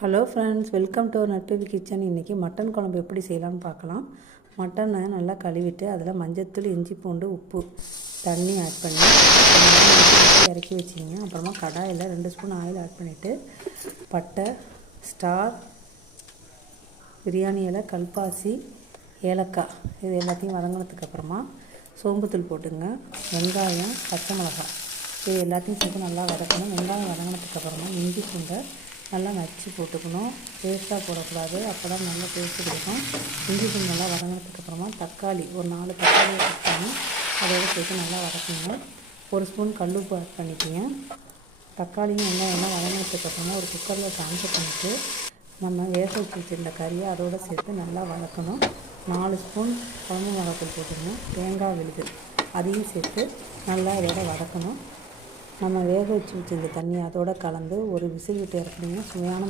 Hello friends, welcome to நட்பவி kitchen. இன்றைக்கி mutton குழம்பு எப்படி செய்யலான்னு பார்க்கலாம். மட்டனை நல்லா கழுவிட்டு அதில் மஞ்சத்தூள், இஞ்சி பூண்டு, உப்பு, தண்ணி ஆட் பண்ணி இறக்கி வச்சிங்க. அப்புறமா கடாயில் 2 ஸ்பூன் ஆயில் ஆட் பண்ணிவிட்டு பட்டை, ஸ்டார், பிரியாணி இலை, கல்பாசி, ஏலக்காய் இது எல்லாத்தையும் வதங்கினதுக்கப்புறமா சோம்புத்தூள் போட்டுங்க. வெங்காயம், பச்சை மிளகாய் இது எல்லாத்தையும் சேர்த்து நல்லா வதக்கணும். வெங்காயம் வதங்கினதுக்கப்புறமா இஞ்சி பூண்டை நல்லா நச்சு போட்டுக்கணும். பேஸ்ட்டாக போடக்கூடாது, அப்போ தான் நல்லா டேஸ்ட்டு கொடுக்கும். இஞ்சி பூண்டு நல்லா வதங்கினதுக்கப்புறமா தக்காளி ஒரு 4 தக்காளியை கட் பண்ணி அதோடு சேர்த்து நல்லா வதக்குங்க. 1 ஸ்பூன் கல்லுப்பு ஆட் பண்ணிக்கோங்க. தக்காளியும் வெங்காயம் வதங்கினதுக்கப்புறமா ஒரு குக்கரில் ட்ரான்ஸ்ஃபர் பண்ணிவிட்டு நம்ம வேக வச்சு வச்சுருந்த கறியை அதோடு சேர்த்து நல்லா வதக்கணும். 4 ஸ்பூன் குழம்பு மிளகாத்தூள் போட்டுருங்க. தேங்காய் விழுது அதையும் சேர்த்து நல்லா இதோட வதக்கணும். நம்ம வேக வச்சு வச்சுருந்த தண்ணி அதோடு கலந்து ஒரு விசில் விட்டு இறக்குனீங்கன்னா சுவையான